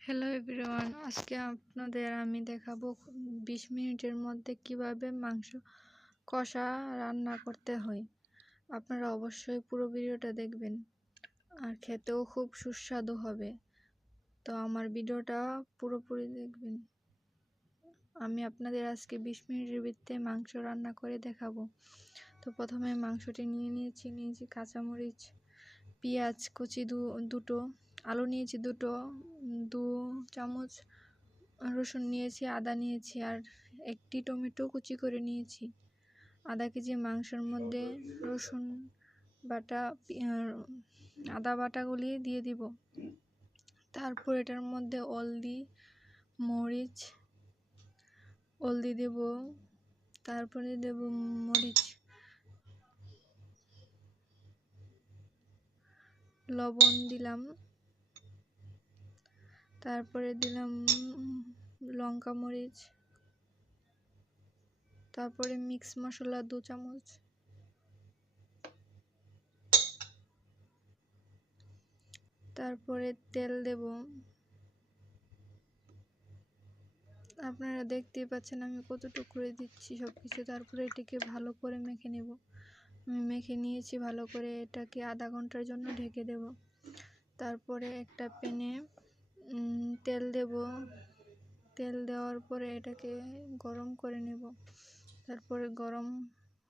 Hello everyone আজকে আপনাদের আমি দেখাবো বিশ মিনিটের মধ্যে কীভাবে মাংস কষা রান্না করতে হয়। আপনারা অবশ্যই পুরো ভিডিওটা দেখবেন আর খেতেও খুব সুস্বাদু হবে। তো আমার ভিডিওটা পুরোপুরি দেখবেন। আমি আপনাদের আজকে বিশ মিনিটের ভিতরে মাংস রান্না করে দেখাবো। তো প্রথমে মাংসটি নিয়ে নিয়েছি নিয়েছি কাঁচামরিচ, পেঁয়াজ, কুচি দুটো আলু নিয়েছি দুটো, দু চামচ রসুন নিয়েছি, আদা নিয়েছি আর একটি টমেটো কুচি করে নিয়েছি। আধা কেজি মাংসের মধ্যে রসুন বাটা আদা বাটাগুলি দিয়ে দিব। তারপর এটার মধ্যে হলদি, মরিচ, হলদি দেব। তারপরে দেব মরিচ, লবণ দিলাম। তারপরে দিলাম লঙ্কা মরিচ, তারপরে মিক্স মশলা দু চামচ। তারপরে তেল দেব। আপনারা দেখতেই পাচ্ছেন আমি কতটুকু করে দিচ্ছি সব কিছু তারপরে এটিকে ভালো করে মেখে নেব। আমি মেখে নিয়েছি ভালো করে। এটাকে আধা ঘণ্টার জন্য ঢেকে দেব। তারপরে একটা প্যানে তেল দেব। তেল দেওয়ার পরে এটাকে গরম করে নেব। তারপরে গরম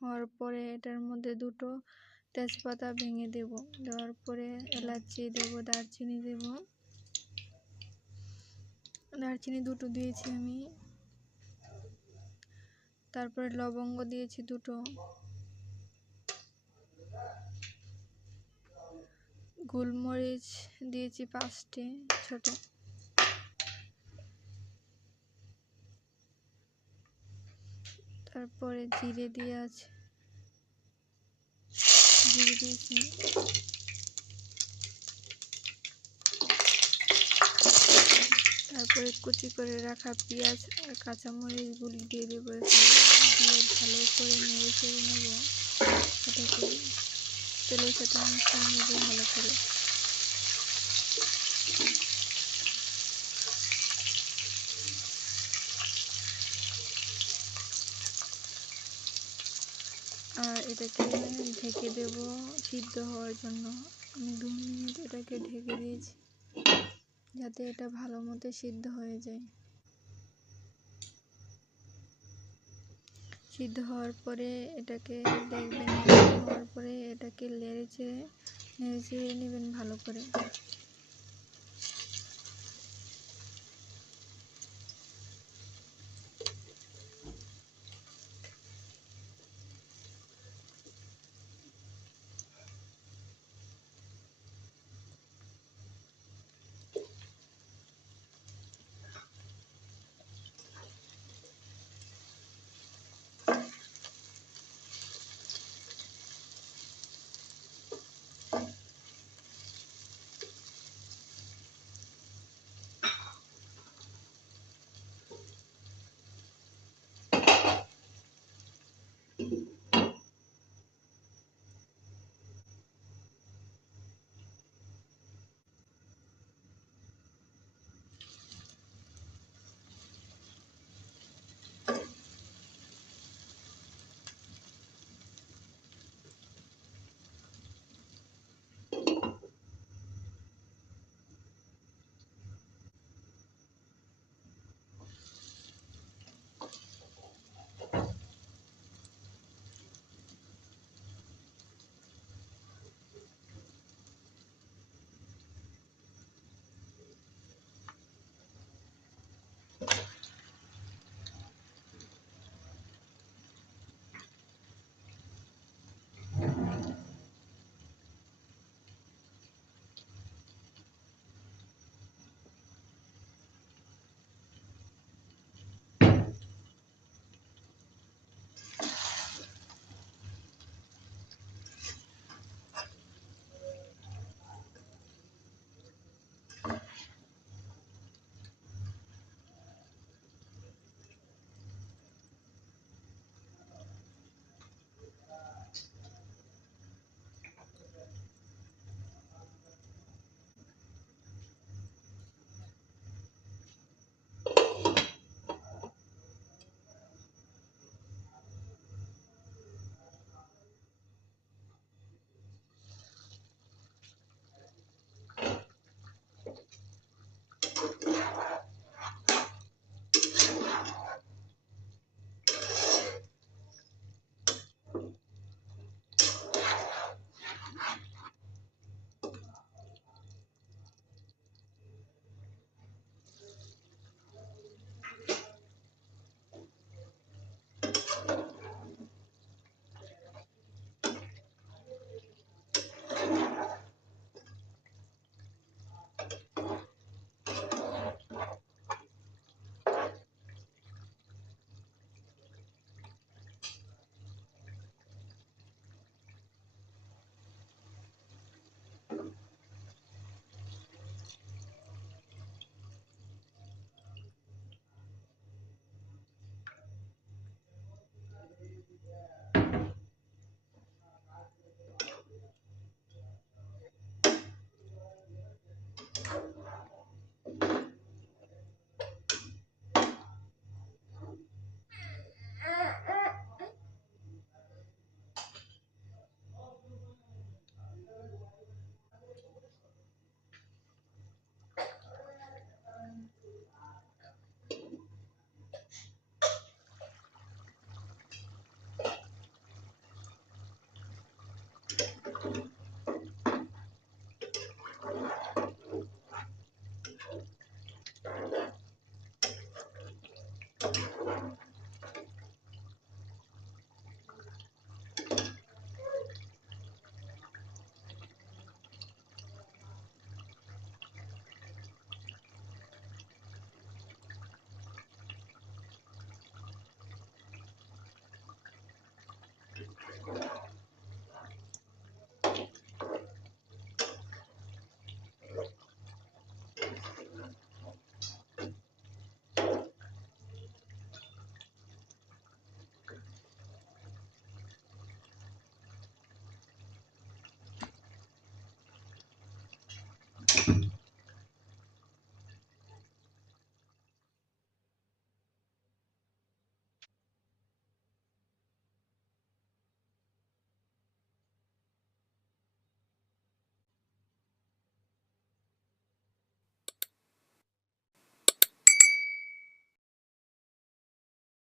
হওয়ার পরে এটার মধ্যে দুটো তেজপাতা ভেঙে দেব। দেওয়ার পরে এলাচি দেব, দারচিনি দেব। দারচিনি দুটো দিয়েছি আমি। তারপরে লবঙ্গ দিয়েছি দুটো। গোলমরিচ দিয়েছি পাঁচটি, ছোট। তারপরে জিরে দিয়ে আছে। জিরে দিয়েছি। তারপরে কুচি করে রাখা পেঁয়াজ আর কাঁচামরিচগুলি দিয়ে দেবো। দিয়ে ভালো করে নেড়ে চেড়ে নেব। এটাকে তেলের সাথে মিশিয়ে ভালো করে। আর এটাকে ঢেকে দেব সিদ্ধ হওয়ার জন্য। আমি দু মিনিট এটাকে ঢেকে দিয়েছি, যাতে এটা ভালো মতো সিদ্ধ হয়ে যায়। সিদ্ধ হওয়ার পরে এটাকে দেখবেন হওয়ার পরে এটাকে লেড়ে চেড়ে নেবেন ভালো করে।